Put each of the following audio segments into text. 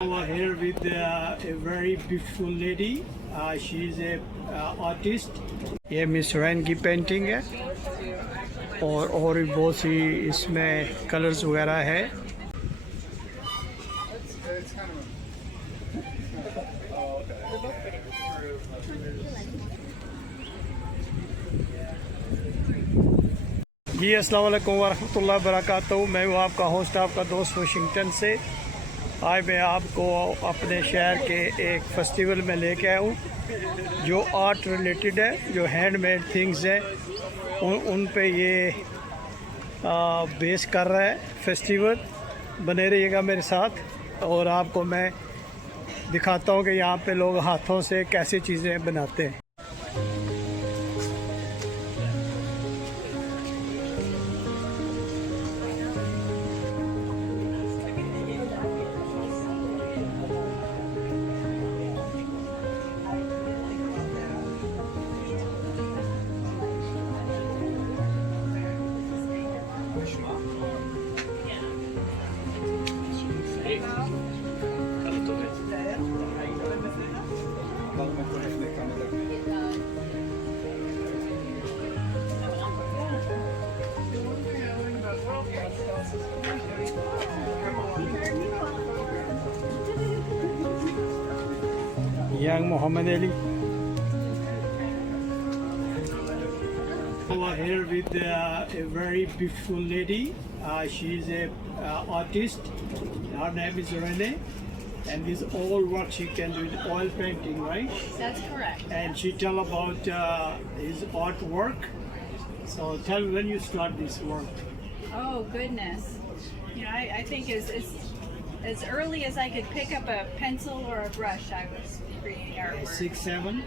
Over here with a very beautiful lady. She is a artist. ये miss रैन की painting है और भी बहुत सी इसमें कलर्स वगैरह है. जी अस्सलाम वालेकुम वरहमतुल्लाहि वबरकातुहू. मैं हूँ आपका होस्ट, आपका दोस्त वाशिंगटन से. आज मैं आपको अपने शहर के एक फेस्टिवल में लेके आया हूँ जो आर्ट रिलेटेड है, जो हैंडमेड थिंग्स हैं उन पे ये बेस कर रहा है फेस्टिवल. बने रहिएगा मेरे साथ और आपको मैं दिखाता हूँ कि यहाँ पे लोग हाथों से कैसे चीज़ें बनाते हैं. Young Muhammad Ali. Over here with a very beautiful lady. She is a artist. Her name is Renee, and this all work she can do with oil painting, right? That's correct. And she tell about his artwork. So tell me when you start this work. Oh goodness. You know, I think as early as I could pick up a pencil or a brush, I was creating artwork. 6, 7.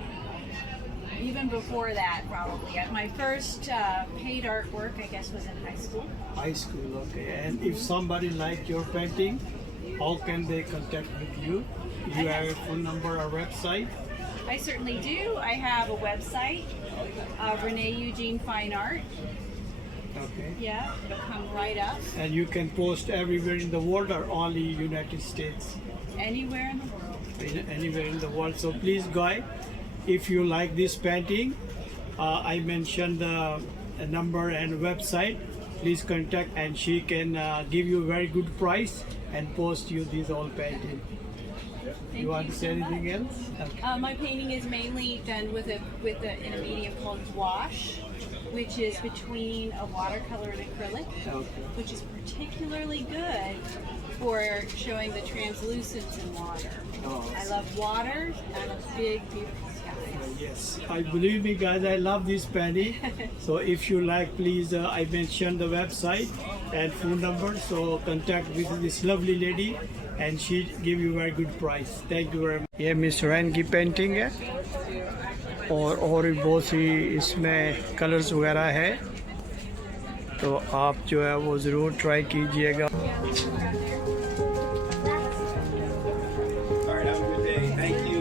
Even before that, probably. My first paid artwork, I guess, was in high school. High school, okay. And if somebody like your painting, how can they contact with you? You have a phone number or website? I certainly do. I have a website, Renee Eugene Fine Art. Okay. Yeah, it'll come right up. And you can post everywhere in the world or only United States? Anywhere in the world. Anywhere in the world. So please, guys, if you like this painting, I mentioned the number and website. Please contact, and she can give you a very good price and post you this all painting. Thank You want to so say anything much. else? Okay. My painting is mainly done in a medium called gouache, which is between a watercolor and acrylic, Okay. which is particularly good for showing the translucence in water. Oh. I love water and a big, beautiful sky. Yes, I believe me, guys. I love this painting. So if you like, please, I mentioned the website and phone number. So contact with this lovely lady, and she give you very good price. Thank you very much. ये miss रैन की painting है और भी बहुत सी इसमें colours वगैरह है, तो आप जो है वो ज़रूर ट्राई कीजिएगा. All right, have a good day. Thank you.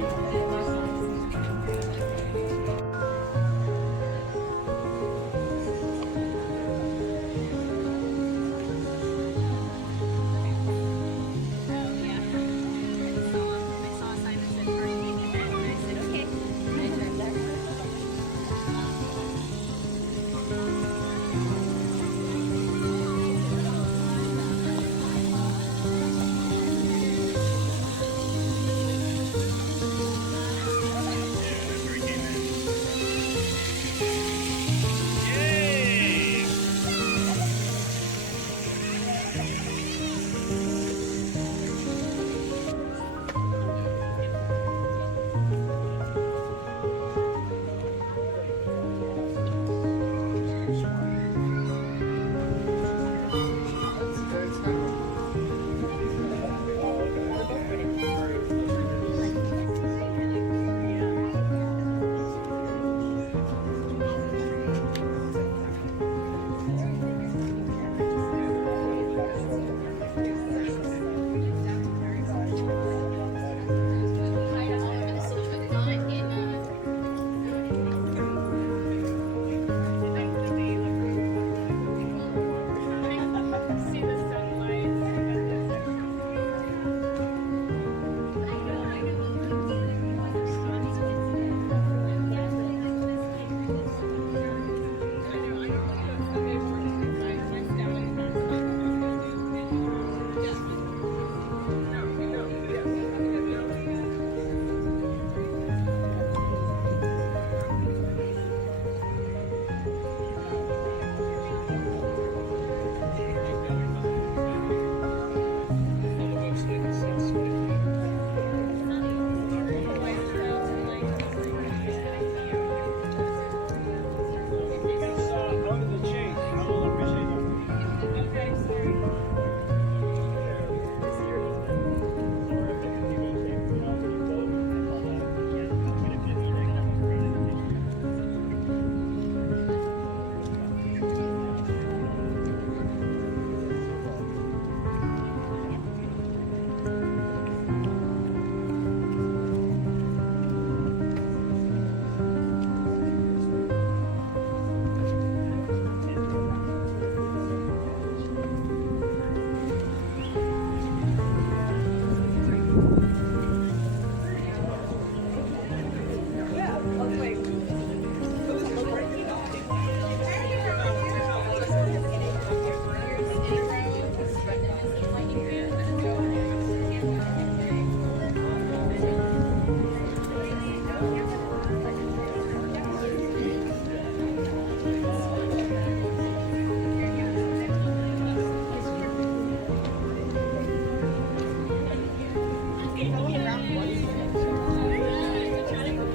Yeah, you guys want to walk in the middle and see that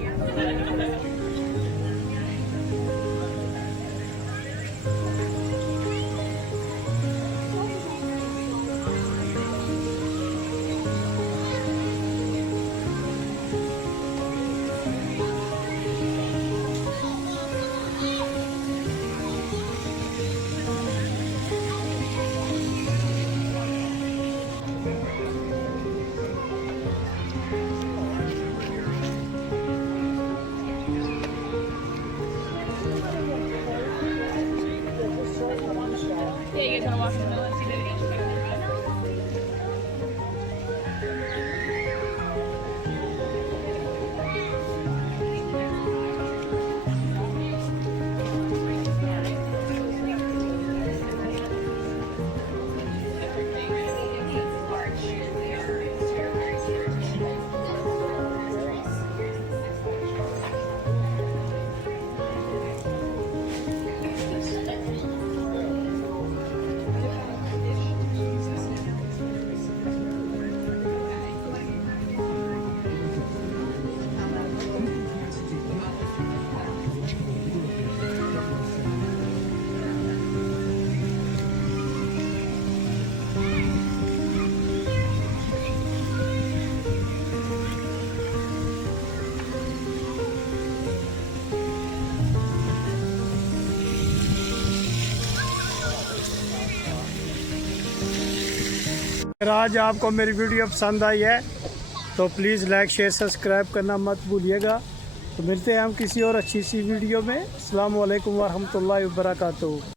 अगर आज आपको मेरी वीडियो पसंद आई है तो प्लीज़ लाइक शेयर सब्सक्राइब करना मत भूलिएगा। तो मिलते हैं हम किसी और अच्छी सी वीडियो में। अस्सलाम वालेकुम वरहमतुल्लाहि वबरकातुहू।